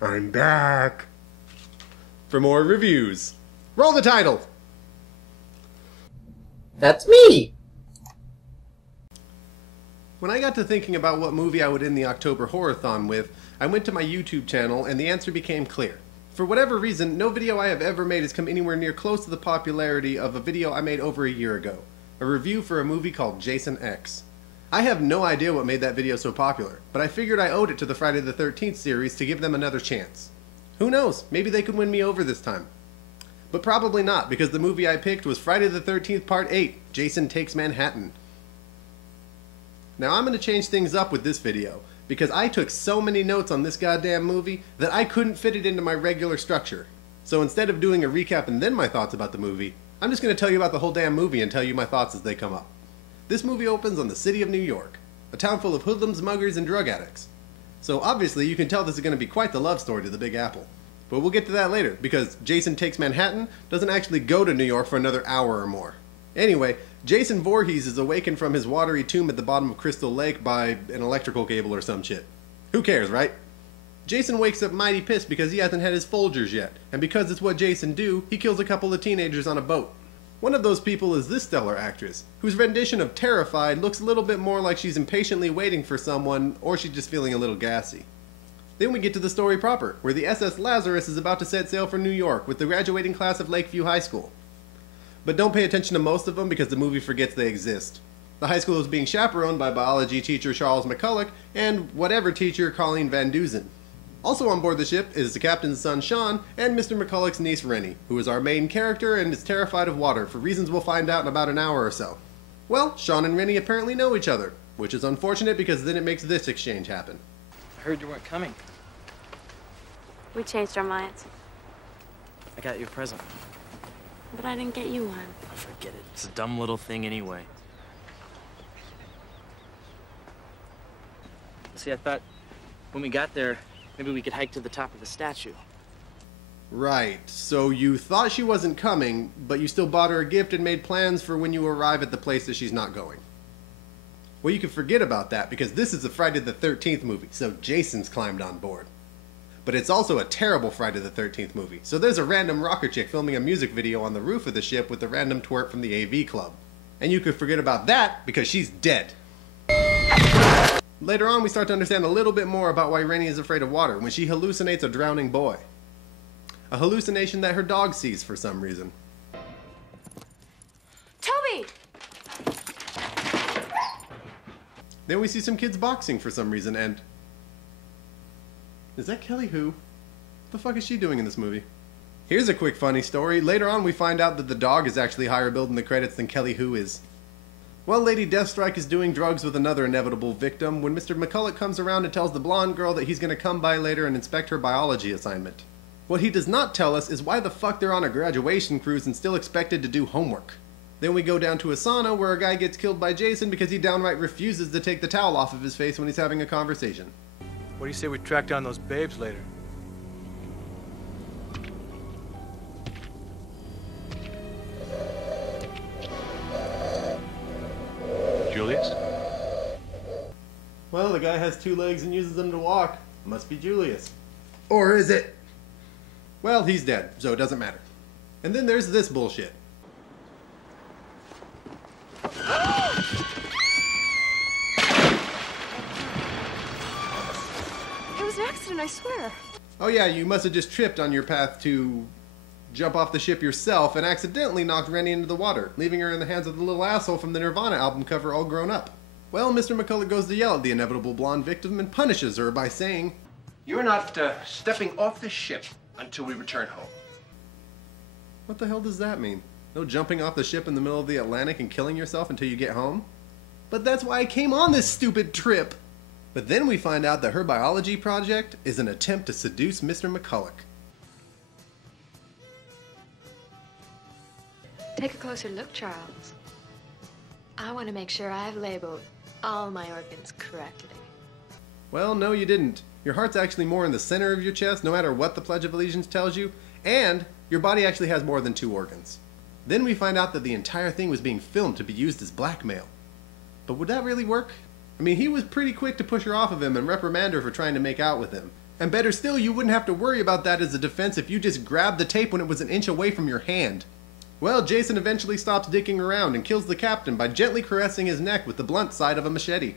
I'm back for more reviews. Roll the title! That's me! When I got to thinking about what movie I would end the October Horror-thon with, I went to my YouTube channel and the answer became clear. For whatever reason, no video I have ever made has come anywhere near close to the popularity of a video I made over a year ago. A review for a movie called Jason X. I have no idea what made that video so popular, but I figured I owed it to the Friday the 13th series to give them another chance. Who knows, maybe they could win me over this time. But probably not, because the movie I picked was Friday the 13th Part 8, Jason Takes Manhattan. Now I'm going to change things up with this video, because I took so many notes on this goddamn movie that I couldn't fit it into my regular structure. So instead of doing a recap and then my thoughts about the movie, I'm just going to tell you about the whole damn movie and tell you my thoughts as they come up. This movie opens on the city of New York, a town full of hoodlums, muggers, and drug addicts. So obviously you can tell this is going to be quite the love story to the Big Apple. But we'll get to that later, because Jason Takes Manhattan doesn't actually go to New York for another hour or more. Anyway, Jason Voorhees is awakened from his watery tomb at the bottom of Crystal Lake by an electrical cable or some shit. Who cares, right? Jason wakes up mighty pissed because he hasn't had his Folgers yet, and because it's what Jason do, he kills a couple of teenagers on a boat. One of those people is this stellar actress, whose rendition of Terrified looks a little bit more like she's impatiently waiting for someone, or she's just feeling a little gassy. Then we get to the story proper, where the SS Lazarus is about to set sail for New York with the graduating class of Lakeview High School. But don't pay attention to most of them because the movie forgets they exist. The high school is being chaperoned by biology teacher Charles McCulloch and whatever teacher Colleen Van Duzen. Also on board the ship is the captain's son Sean and Mr. McCulloch's niece Rennie, who is our main character and is terrified of water for reasons we'll find out in about an hour or so. Well, Sean and Rennie apparently know each other, which is unfortunate because then it makes this exchange happen. I heard you weren't coming. We changed our minds. I got you a present. But I didn't get you one. Forget it. It's a dumb little thing anyway. See, I thought when we got there, maybe we could hike to the top of the statue. Right, so you thought she wasn't coming, but you still bought her a gift and made plans for when you arrive at the place that she's not going. Well, you can forget about that because this is a Friday the 13th movie, so Jason's climbed on board. But it's also a terrible Friday the 13th movie, so there's a random rocker chick filming a music video on the roof of the ship with a random twerp from the AV club. And you could forget about that because she's dead. Later on, we start to understand a little bit more about why Rennie is afraid of water when she hallucinates a drowning boy. A hallucination that her dog sees for some reason. Toby! Then we see some kids boxing for some reason, and... Is that Kelly Who? What the fuck is she doing in this movie? Here's a quick funny story. Later on we find out that the dog is actually higher billed in the credits than Kelly Who is. Well, Lady Deathstrike is doing drugs with another inevitable victim when Mr. McCulloch comes around and tells the blonde girl that he's going to come by later and inspect her biology assignment. What he does not tell us is why the fuck they're on a graduation cruise and still expected to do homework. Then we go down to a sauna where a guy gets killed by Jason because he downright refuses to take the towel off of his face when he's having a conversation. What do you say we track down those babes later? Julius? Well, the guy has 2 legs and uses them to walk. Must be Julius. Or is it? Well, he's dead, so it doesn't matter. And then there's this bullshit. It was an accident, I swear. Oh yeah, you must have just tripped on your path to jump off the ship yourself and accidentally knocked Rennie into the water, leaving her in the hands of the little asshole from the Nirvana album cover all grown up. Well, Mr. McCulloch goes to yell at the inevitable blonde victim and punishes her by saying, "You're not stepping off the ship until we return home." What the hell does that mean? No jumping off the ship in the middle of the Atlantic and killing yourself until you get home? But that's why I came on this stupid trip! But then we find out that her biology project is an attempt to seduce Mr. McCulloch. Take a closer look, Charles. I want to make sure I've labeled all my organs correctly. Well, no you didn't. Your heart's actually more in the center of your chest, no matter what the Pledge of Allegiance tells you, and your body actually has more than 2 organs. Then we find out that the entire thing was being filmed to be used as blackmail. But would that really work? I mean, he was pretty quick to push her off of him and reprimand her for trying to make out with him. And better still, you wouldn't have to worry about that as a defense if you just grabbed the tape when it was an inch away from your hand. Well, Jason eventually stops dicking around and kills the captain by gently caressing his neck with the blunt side of a machete.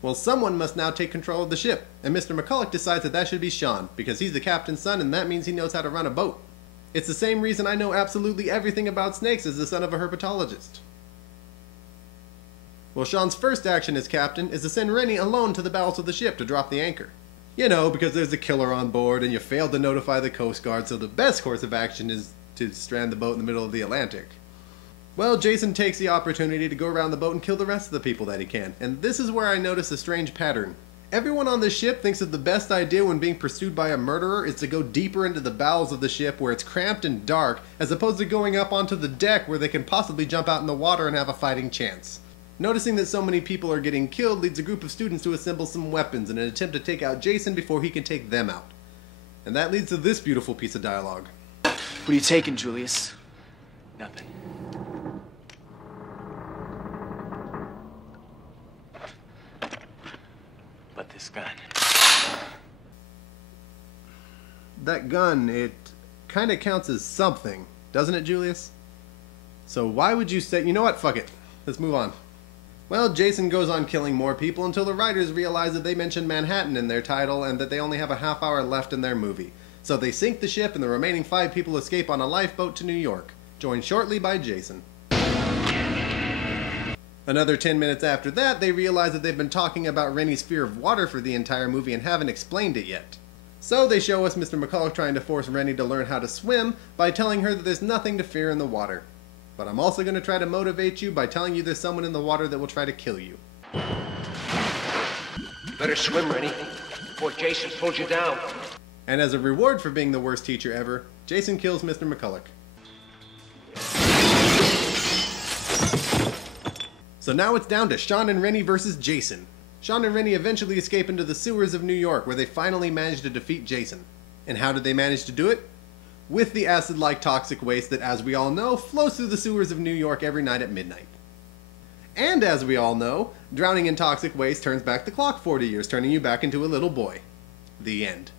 Well, someone must now take control of the ship, and Mr. McCulloch decides that should be Sean, because he's the captain's son and that means he knows how to run a boat. It's the same reason I know absolutely everything about snakes as the son of a herpetologist. Well, Sean's first action as captain is to send Rennie alone to the bowels of the ship to drop the anchor. You know, because there's a killer on board and you failed to notify the Coast Guard, so the best course of action is to strand the boat in the middle of the Atlantic. Well, Jason takes the opportunity to go around the boat and kill the rest of the people that he can, and this is where I notice a strange pattern. Everyone on the ship thinks that the best idea when being pursued by a murderer is to go deeper into the bowels of the ship where it's cramped and dark, as opposed to going up onto the deck where they can possibly jump out in the water and have a fighting chance. Noticing that so many people are getting killed leads a group of students to assemble some weapons in an attempt to take out Jason before he can take them out. And that leads to this beautiful piece of dialogue. What are you taking, Julius? Nothing. But this gun. That gun, it kind of counts as something, doesn't it, Julius? So why would you say, you know what, fuck it, let's move on. Well, Jason goes on killing more people until the writers realize that they mentioned Manhattan in their title and that they only have a half hour left in their movie. So they sink the ship and the remaining 5 people escape on a lifeboat to New York, joined shortly by Jason. Another 10 minutes after that, they realize that they've been talking about Rennie's fear of water for the entire movie and haven't explained it yet. So they show us Mr. McCulloch trying to force Rennie to learn how to swim by telling her that there's nothing to fear in the water. But I'm also going to try to motivate you by telling you there's someone in the water that will try to kill you. Better swim, Rennie, before Jason pulls you down. And as a reward for being the worst teacher ever, Jason kills Mr. McCulloch. So now it's down to Sean and Rennie versus Jason. Sean and Rennie eventually escape into the sewers of New York, where they finally manage to defeat Jason. And how did they manage to do it? With the acid-like toxic waste that, as we all know, flows through the sewers of New York every night at midnight. And as we all know, drowning in toxic waste turns back the clock 40 years, turning you back into a little boy. The end.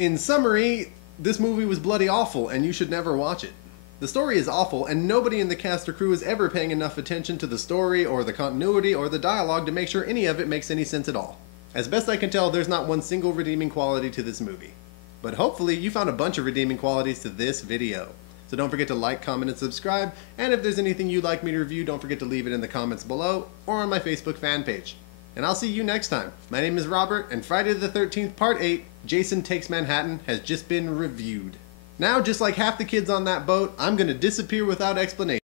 In summary, this movie was bloody awful, and you should never watch it. The story is awful, and nobody in the cast or crew is ever paying enough attention to the story, or the continuity, or the dialogue to make sure any of it makes any sense at all. As best I can tell, there's not one single redeeming quality to this movie. But hopefully you found a bunch of redeeming qualities to this video. So don't forget to like, comment, and subscribe, and if there's anything you'd like me to review, don't forget to leave it in the comments below, or on my Facebook fan page. And I'll see you next time. My name is Robert, and Friday the 13th Part 8, Jason Takes Manhattan, has just been reviewed. Now, just like half the kids on that boat, I'm gonna disappear without explanation.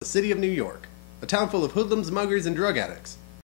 The city of New York, a town full of hoodlums, muggers, and drug addicts.